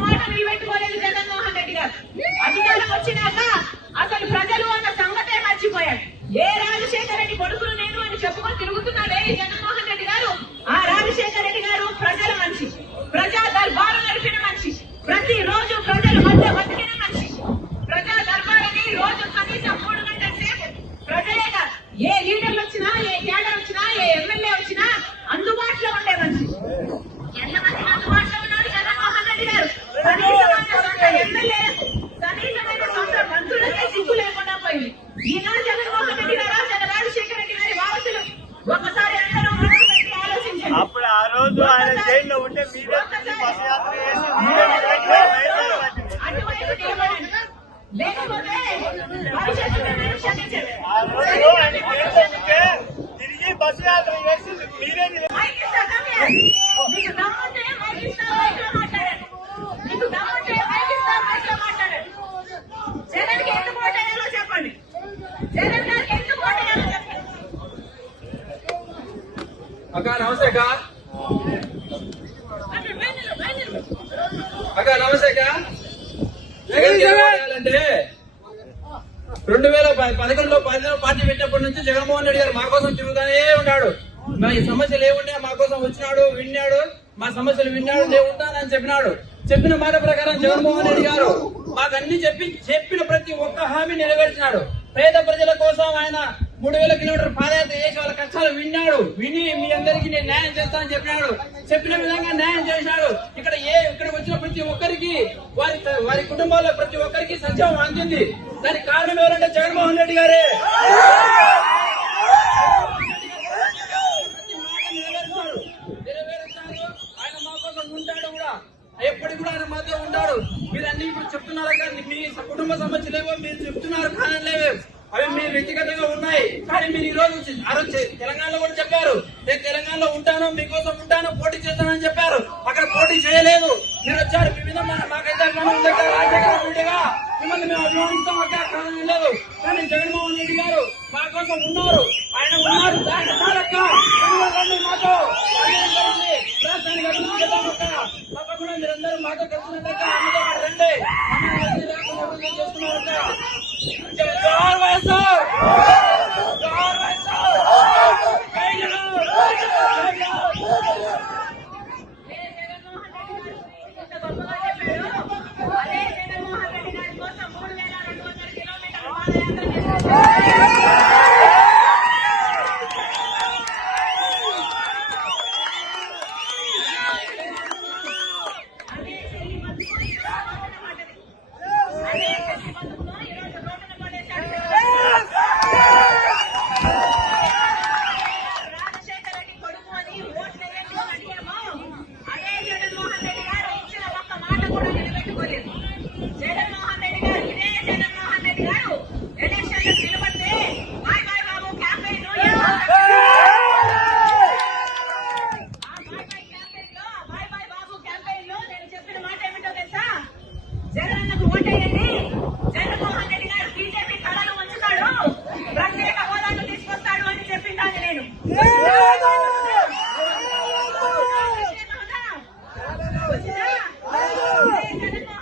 మాట నిలబెట్టుకోలేదు జగన్మోహన్ రెడ్డి గారు. అధికారం వచ్చినాక అసలు ప్రజలు అన్న సంగతే మర్చిపోయాడు ఏ రాజశేఖర రెడ్డి కొడుకులు నేను అని చెప్పుకొని తిరుగుతున్నాడే జగన్ జగన్మోహన్ రెడ్డి గారు ఆ రాజశేఖర రెడ్డి గారు ప్రజల మనిషి ప్రజా దర్బారు నడిపిన మనిషి ప్రతి రోజు ప్రజల మధ్య బతికిన మనిషి ప్రజా దర్బారని రోజు కనీసం మూడు గంటల సేపు ప్రజలే కాదు ఏ లీడర్లు వచ్చినా ఏ క్యాడర్ వచ్చినా ఏ ఎమ్మెల్యే వచ్చినా అందుబాటులో ఉండే మనిషి ఎంతమందికి అందుబాటులో ఉన్నాడు జగన్మోహన్ రెడ్డి గారు కనీసమైన సొంత ఎమ్మెల్యేలకు కనీసమైన సొంత మంత్రులకే సిగ్గు లేకుండా పోయింది ఈనాడు జగన్మోహన్ రెడ్డి గారు జగన్ రాజశేఖర రెడ్డి గారి వారసులు ఒకసారి అందరూ మనసు పెట్టి ఆలోచించండి అప్పుడు ఆ రోజు ఆయన జైల్లో ఉంటే మీరే తిరిగి బస్సు యాత్ర చేసి మీరే నిలబెట్టారు వైఎస్ఆర్ పార్టీని. అటువైపు నిలబడండి లేకపోతే భవిష్యత్తులో మీరు క్షమించండి ఆ రోజు ఆయన జైల్లో ఉంటే తిరిగి బస్సు యాత్ర చేసి మీరే అక్క. నమస్తే అక్క అక్క నమస్తే అక్క అంటే రెండు వేల పదకొండులో పదిలో పార్టీ పెట్టినప్పటి నుంచి జగన్మోహన్ రెడ్డి గారు మా కోసం తిరుగుతానే ఉన్నాడు. మా ఈ సమస్యలు ఏమున్నాయో మా కోసం వచ్చినాడు విన్నాడు మా సమస్యలు విన్నాడు నేను ఉంటానని చెప్పినాడు. చెప్పిన మాట ప్రకారం జగన్మోహన్ రెడ్డి గారు మాకు అన్ని చెప్పి చెప్పిన ప్రతి ఒక్క హామీ నెరవేర్చినాడు. పేద ప్రజల కోసం ఆయన మూడు వేల కిలోమీటర్ పాదయాత్ర కష్టాలు విన్నాడు. విని మీ అందరికీ నేను న్యాయం చేస్తానని చెప్పినాడు. చెప్పిన విధంగా న్యాయం చేశాడు. ఇక్కడ ఏ ఇక్కడ వచ్చిన ప్రతి ఒక్కరికి వారి వారి కుటుంబాల్లో ప్రతి ఒక్కరికి సంక్షేమం అందింది. దానికి కారణం ఎవరంటే జగన్మోహన్ రెడ్డి గారే. మాట కూడా. కూడా ఆయన మాతో ఉంటాడు. మీరు అన్ని ఇప్పుడు చెప్తున్నారు కానీ మీ కుటుంబ సమస్యలేవో మీరు చెప్తున్నారు. కానీ లేవే. అవి మీ వ్యక్తిగతంగా ఉన్నాయి. కానీ మీరు ఈ రోజు ఆ రోజు తెలంగాణలో కూడా చెప్పారు. నేను తెలంగాణలో ఉంటాను మీకోసం ఉంటాను పోటీ చేస్తానని చెప్పారు. అక్కడ పోటీ చేయలేదు. మీరు వచ్చారు. మీ మీద మాకైతే అభిమానం రాజశేఖర రెడ్డిగా మిమ్మల్ని మేము అభిమానిస్తాం. అక్కడ కారణం లేదు. కానీ జగన్మోహన్ రెడ్డి గారు మా కోసం ఉన్నారు. ఆయన ఉన్నారు. మాతో రాష్ట్రానికి అభివృద్ధి తప్పకుండా మీరందరూ మాతో కలిసినట్లయితే అన్నతో రండి. ¡Vamos! Thank you.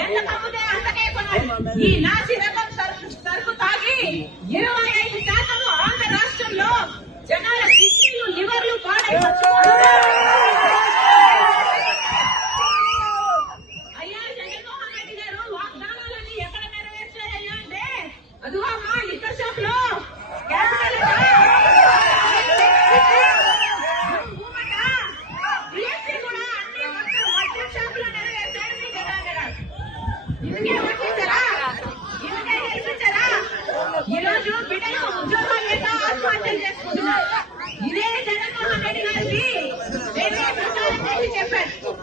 ఎంత అమ్మితే అంతకే కొనాలి ఈ నాసి రకం సరుకు తాగి ఇరవై ఐదు శాతం ఆంధ్ర రాష్ట్రంలో జనాల కిడ్నీలు లివర్లు పాడై